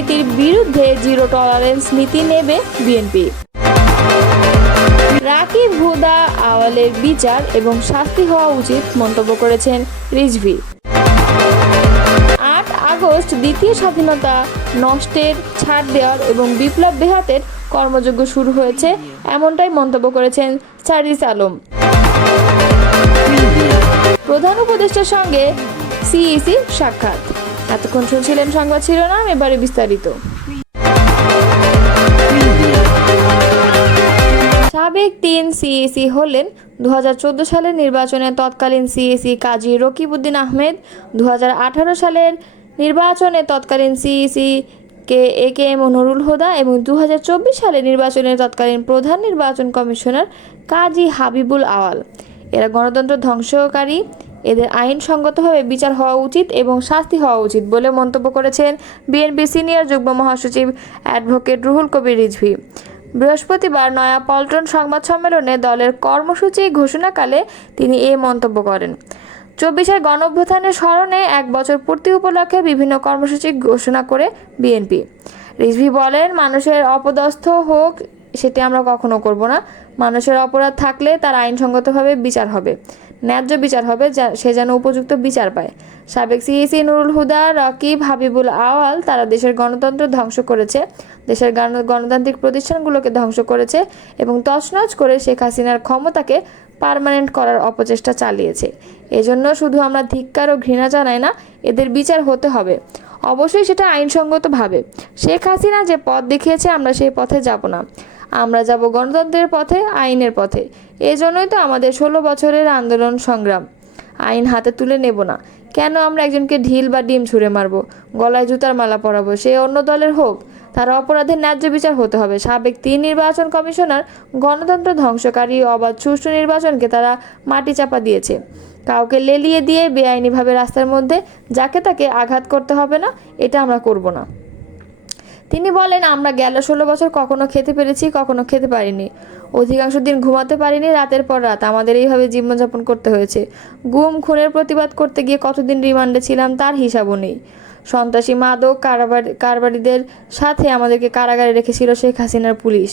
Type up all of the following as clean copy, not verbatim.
দুর্নীতির বিরুদ্ধে zero tolerance নীতি নেবে বিএনপি। রাকিব হুদা আওয়ালের বিচার এবং শাস্তি হওয়া উচিত মন্তব্য করেছেন রিজভী। 8 আগস্ট দ্বিতীয় স্বাধীনতা নষ্টের ছাড় দেওয়ার এবং বিপ্লব বেহাতের কর্মযজ্ঞ শুরু হয়েছে, এমনটাই মন্তব্য করেছেন সার্জিস আলম। প্রধান উপদেষ্টার সঙ্গে সিইসি সাক্ষাৎ। এতক্ষণ শুনছিলেন সংবাদ শিরোনাম, এবারে বিস্তারিত। সাবেক 3 সিইসি হলেন 2014 সালের নির্বাচনে তৎকালীন সিইসি কাজী রকিবউদ্দিন আহমেদ, 2018 সালের নির্বাচনে তৎকালীন সিইসি একেএম নুরুল হুদা এবং 2024 সালের নির্বাচনে তৎকালীন প্রধান নির্বাচন কমিশনার কাজী হাবিবুল আওয়াল। এরা গণতন্ত্র ধ্বংসকারী, এদের আইনসঙ্গতভাবে বিচার হওয়া উচিত এবং শাস্তি হওয়া উচিত বলে মন্তব্য করেছেন বিএনপি সিনিয়র যুগ্ম মহাসচিব অ্যাডভোকেট রুহুল কবির রিজভী। বৃহস্পতিবার নয়াপল্টন সংবাদ সম্মেলনে দলের কর্মসূচি ঘোষণাকালে তিনি এই মন্তব্য করেন। 24-এর গণঅভ্যুত্থানের স্মরণে 1 বছর পূর্তি উপলক্ষে বিভিন্ন কর্মসূচি ঘোষণা করে বিএনপি। রিজভী বলেন, মানুষের অপদস্থ হোক সেটি আমরা কখনো করব না। মানুষের অপরাধ থাকলে তার আইনসঙ্গতভাবে বিচার হবে, ন্যায্য বিচার হবে, সে যেন উপযুক্ত বিচার পায়। সাবেক সিইসি নুরুল হুদা, রাকিব, হাবিবুল আওয়াল তারা দেশের গণতন্ত্র ধ্বংস করেছে, দেশের গণতান্ত্রিক প্রতিষ্ঠানগুলোকে ধ্বংস করেছে এবং তছনছ করে শেখ হাসিনার ক্ষমতাকে পার্মানেন্ট করার অপচেষ্টা চালিয়েছে। এজন্য শুধু আমরা ধিক্কার ও ঘৃণা জানাই না, এদের বিচার হতে হবে, অবশ্যই সেটা আইনসঙ্গতভাবে। শেখ হাসিনা যে পথ দেখিয়েছে আমরা সেই পথে যাব না, আমরা যাব গণতন্ত্রের পথে, আইনের পথে। এজন্যই তো আমাদের 16 বছরের আন্দোলন সংগ্রাম। আইন হাতে তুলে নেব না। কেন আমরা একজনকে ঢিল বা ডিম ছুঁড়ে মারব, গলায় জুতার মালা পরাবো? সে অন্য দলের হোক, তার অপরাধের ন্যায্য বিচার হতে হবে। সাবেক 3 নির্বাচন কমিশনার গণতন্ত্র ধ্বংসকারী, অবাধ সুষ্ঠু নির্বাচনকে তারা মাটি চাপা দিয়েছে। কাউকে লেলিয়ে দিয়ে বেআইনিভাবে রাস্তার মধ্যে যাকে তাকে আঘাত করতে হবে না, এটা আমরা করব না। তিনি বলেন, আমরা গেল 16 বছর কখনো খেতে পেরেছি, কখনো খেতে পারিনি, অধিকাংশ দিন ঘুমাতে পারিনি, রাতের পর রাত আমাদের এইভাবে জীবনযাপন করতে হয়েছে। গুম খুনের প্রতিবাদ করতে গিয়ে কতদিন রিমান্ডে ছিলাম তার হিসাবও নেই। সন্ত্রাসী, মাদক কারবারিদের সাথে আমাদেরকে কারাগারে রেখেছিল শেখ হাসিনার পুলিশ।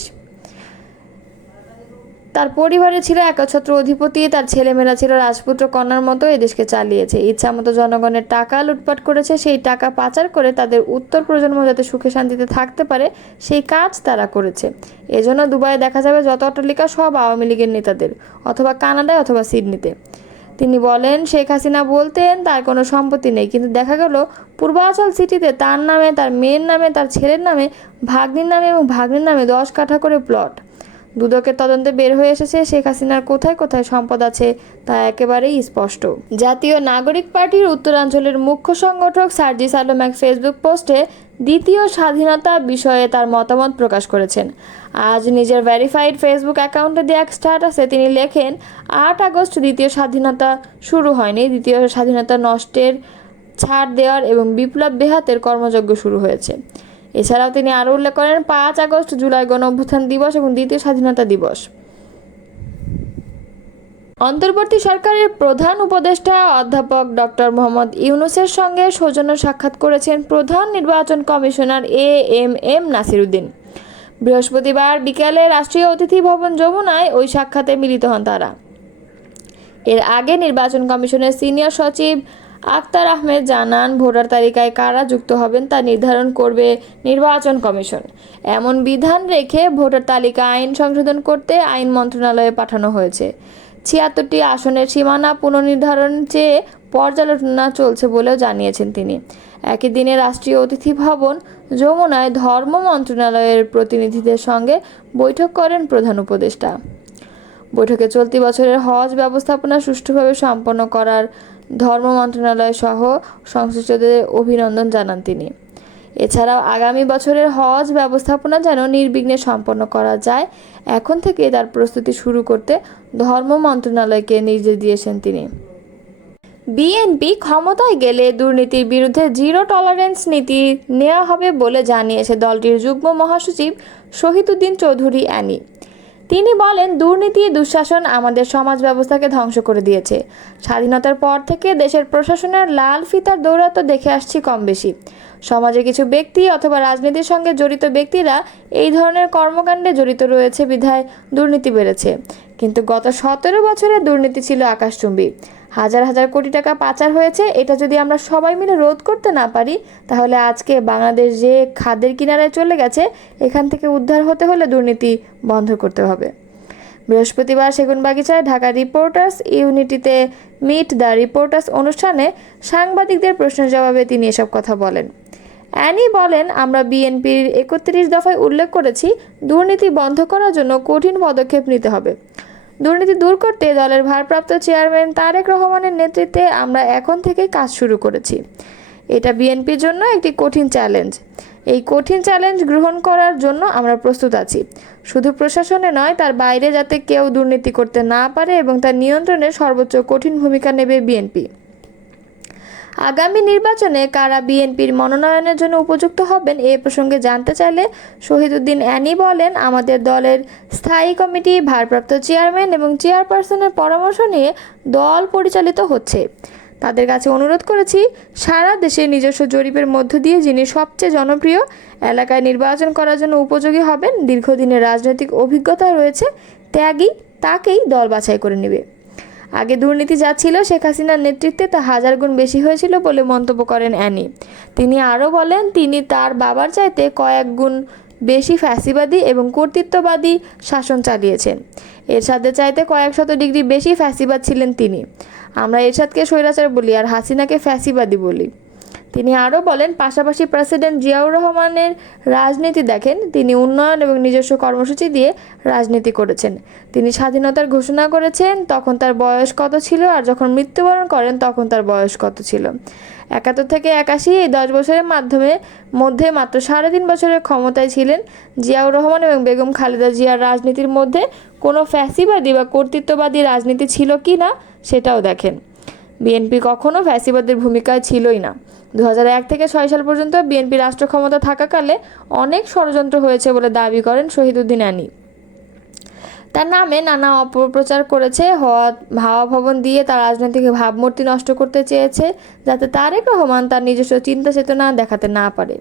তার পরিবারে ছিল একচ্ছত্র অধিপতি, তার ছেলেমেয়েরা ছিল রাজপুত্র কন্যার মতো এদেশকে চালিয়েছে। ইচ্ছামতো জনগণের টাকা লুটপাট করেছে, সেই টাকা পাচার করে তাদের উত্তর প্রজন্ম যাতে সুখে শান্তিতে থাকতে পারে সেই কাজ তারা করেছে। এজন্য দুবাইয়ে দেখা যাবে যত অট্টালিকা সব আওয়ামী লীগের নেতাদের, অথবা কানাডায় অথবা সিডনিতে। তিনি বলেন, শেখ হাসিনা বলতেন তার কোনো সম্পত্তি নেই, কিন্তু দেখা গেল পূর্বাচল সিটিতে তার নামে, তার মেয়ের নামে, তার ছেলের নামে, ভাগ্নির নামে এবং ভাগ্নির নামে 10 কাঠা করে প্লট। দুদকের তদন্তে বের হয়ে এসেছে শেখ হাসিনার কোথায় কোথায় সম্পদ আছে তা একেবারেই স্পষ্ট। জাতীয় নাগরিক পার্টির উত্তরাঞ্চলের মুখ্য সংগঠক সার্জিস আলম এক ফেসবুক পোস্টে দ্বিতীয় স্বাধীনতা বিষয়ে তার মতামত প্রকাশ করেছেন। আজ নিজের ভেরিফাইড ফেসবুক অ্যাকাউন্টে দেওয়া এক স্ট্যাটাসে তিনি লেখেন, 8 আগস্ট দ্বিতীয় স্বাধীনতা শুরু হয়নি, দ্বিতীয় স্বাধীনতা নষ্টের ছাড় দেওয়ার এবং বিপ্লব বেহাতের কর্মযজ্ঞ শুরু হয়েছে। এছাড়াও তিনি আরও উল্লেখ করেন 5 আগস্ট জুলাই গণঅভ্যুত্থান দিবস এবং দ্বিতীয় স্বাধীনতা দিবস। অন্তর্বর্তী সরকারের প্রধান উপদেষ্টা অধ্যাপক ডক্টর মোহাম্মদ ইউনূসের সঙ্গে সৌজন্য সাক্ষাৎ করেছেন প্রধান নির্বাচন কমিশনার এএমএম নাসির উদ্দিন। বৃহস্পতিবার বিকেলে রাষ্ট্রীয় অতিথি ভবন যমুনায় ওই সাক্ষাতে মিলিত হন তারা। এর আগে নির্বাচন কমিশনের সিনিয়র সচিব আক্তার আহমেদ জানান, ভোটার তালিকায় কারা যুক্ত হবেন তা নির্ধারণ করবে নির্বাচন কমিশন। এমন বিধান রেখে ভোটার তালিকা আইন সংশোধন করতে আইন মন্ত্রণালয়ে পাঠানো হয়েছে। 76টি আসনের সীমানা পুনর্নির্ধারণ চেয়ে পর্যালোচনা চলছে বলেও জানিয়েছেন তিনি। একই দিনে রাষ্ট্রীয় অতিথি ভবন যমুনায় ধর্ম মন্ত্রণালয়ের প্রতিনিধিদের সঙ্গে বৈঠক করেন প্রধান উপদেষ্টা। বৈঠকে চলতি বছরের হজ ব্যবস্থাপনা সুষ্ঠুভাবে সম্পন্ন করার ধর্ম মন্ত্রণালয় সহ সংশ্লিষ্টদের অভিনন্দন জানান তিনি। এছাড়াও আগামী বছরের হজ ব্যবস্থাপনা যেন নির্বিঘ্নে সম্পন্ন করা যায়, এখন থেকে তার প্রস্তুতি শুরু করতে ধর্ম মন্ত্রণালয়কে নির্দেশ দিয়েছেন তিনি। বিএনপি ক্ষমতায় গেলে দুর্নীতির বিরুদ্ধে জিরো টলারেন্স নীতি নেওয়া হবে বলে জানিয়েছে দলটির যুগ্ম মহাসচিব শহীদউদ্দীন চৌধুরী অ্যানি। তিনি বলেন, দুর্নীতি, দুঃশাসন আমাদের সমাজ ব্যবস্থাকে ধ্বংস করে দিয়েছে। স্বাধীনতার পর থেকে দেশের প্রশাসনের লাল ফিতার দৌরাত্ম্য দেখে আসছি কম বেশি। সমাজে কিছু ব্যক্তি অথবা রাজনীতির সঙ্গে জড়িত ব্যক্তিরা এই ধরনের কর্মকাণ্ডে জড়িত রয়েছে বিধায় দুর্নীতি বেড়েছে। কিন্তু গত 17 বছরে দুর্নীতি ছিল আকাশচুম্বী। হাজার হাজার কোটি টাকা পাচার হয়েছে। এটা যদি আমরা সবাই মিলে রোধ করতে না পারি, তাহলে আজকে বাংলাদেশ যে খাদের কিনারায় চলে গেছে, এখান থেকে উদ্ধার হতে হলে দুর্নীতি বন্ধ করতে হবে। বৃহস্পতিবার সেগুনবাগিচায় ঢাকা রিপোর্টার্স ইউনিটিতে মিট দ্য রিপোর্টার্স অনুষ্ঠানে সাংবাদিকদের প্রশ্নের জবাবে তিনি এসব কথা বলেন। অ্যানি বলেন, আমরা বিএনপির 31 দফায় উল্লেখ করেছি দুর্নীতি বন্ধ করার জন্য কঠিন পদক্ষেপ নিতে হবে। দুর্নীতি দূর করতে দলের ভারপ্রাপ্ত চেয়ারম্যান তারেক রহমানের নেতৃত্বে আমরা এখন থেকেই কাজ শুরু করেছি। এটা বিএনপির জন্য একটি কঠিন চ্যালেঞ্জ। এই কঠিন চ্যালেঞ্জ গ্রহণ করার জন্য আমরা প্রস্তুত আছি। শুধু প্রশাসনে নয়, তার বাইরে যাতে কেউ দুর্নীতি করতে না পারে এবং তার নিয়ন্ত্রণে সর্বোচ্চ কঠিন ভূমিকা নেবে বিএনপি। আগামী নির্বাচনে কারা বিএনপির মনোনয়নের জন্য উপযুক্ত হবেন এ প্রসঙ্গে জানতে চাইলে শহীদুদ্দিন অ্যানি বলেন, আমাদের দলের স্থায়ী কমিটি, ভারপ্রাপ্ত চেয়ারম্যান এবং চেয়ারপারসনের পরামর্শ নিয়ে দল পরিচালিত হচ্ছে। তাদের কাছে অনুরোধ করেছি, সারা দেশে নিজস্ব জরিপের মধ্য দিয়ে যিনি সবচেয়ে জনপ্রিয়, এলাকায় নির্বাচন করার জন্য উপযোগী হবেন, দীর্ঘদিনের রাজনৈতিক অভিজ্ঞতা রয়েছে, ত্যাগী, তাকেই দল বাছাই করে নেবে। আগে দুর্নীতি যা ছিল শেখ হাসিনার নেতৃত্বে তা 1000 গুণ বেশি হয়েছিল বলে মন্তব্য করেন অ্যানি। তিনি আরও বলেন, তিনি তার বাবার চাইতে কয়েক গুণ বেশি ফ্যাসিবাদী এবং কর্তৃত্ববাদী শাসন চালিয়েছেন। এরশাদের চাইতে কয়েক শত ডিগ্রি বেশি ফ্যাসিবাদ ছিলেন তিনি। আমরা এরশাদকে স্বৈরাচার বলি আর হাসিনাকে ফ্যাসিবাদী বলি। তিনি আরও বলেন, পাশাপাশি প্রেসিডেন্ট জিয়াউর রহমানের রাজনীতি দেখেন। তিনি উন্নয়ন এবং নিজস্ব কর্মসূচি দিয়ে রাজনীতি করেছেন। তিনি স্বাধীনতার ঘোষণা করেছেন, তখন তার বয়স কত ছিল, আর যখন মৃত্যুবরণ করেন তখন তার বয়স কত ছিল। 71 থেকে 81 এই 10 বছরের মধ্যে মাত্র 3.5 বছরের ক্ষমতায় ছিলেন জিয়াউর রহমান এবং বেগম খালেদা জিয়ার রাজনীতির মধ্যে কোনো ফ্যাসিবাদী বা কর্তৃত্ববাদী রাজনীতি ছিল কি না সেটাও দেখেন। বিএনপি কখনো ফ্যাসিবাদের ভূমিকায় ছিলই না। 2001 থেকে 6 সাল পর্যন্ত বিএনপি রাষ্ট্র ক্ষমতা থাকাকালে অনেক ষড়যন্ত্র হয়েছে বলে দাবি করেন শহীদুদ্দিন অ্যানি। তার নামে নানা অপপ্রচার করেছে, হাওয়া ভবন দিয়ে তার রাজনৈতিক ভাবমূর্তি নষ্ট করতে চেয়েছে, যাতে তারেক রহমান তার নিজস্ব চিন্তা চেতনা দেখাতে না পারে।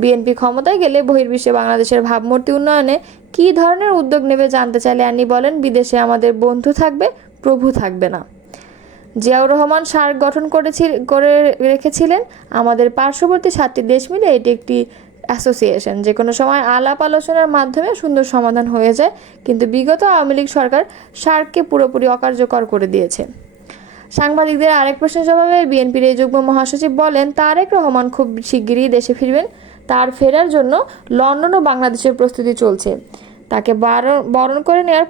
বিএনপি ক্ষমতায় গেলে বহির্বিশ্বে বাংলাদেশের ভাবমূর্তি উন্নয়নে কী ধরনের উদ্যোগ নেবে জানতে চাইলে অ্যানি বলেন, বিদেশে আমাদের বন্ধু থাকবে, প্রভু থাকবে না। জিয়াউর রহমান সার্ক গঠন করে রেখেছিলেন। আমাদের পার্শ্ববর্তী 7টি দেশ মিলে এটি একটি অ্যাসোসিয়েশন। যে কোনো সময় আলাপ আলোচনার মাধ্যমে সুন্দর সমাধান হয়ে যায়, কিন্তু বিগত আওয়ামী লীগ সরকার সার্ককে পুরোপুরি অকার্যকর করে দিয়েছে। সাংবাদিকদের আরেক প্রশ্নের জবাবে বিএনপির এই যুগ্ম মহাসচিব বলেন, তারেক রহমান খুব শিগগিরই দেশে ফিরবেন। তার ফেরার জন্য লন্ডন ও বাংলাদেশের প্রস্তুতি চলছে। তাকে বরণ করে নেওয়ার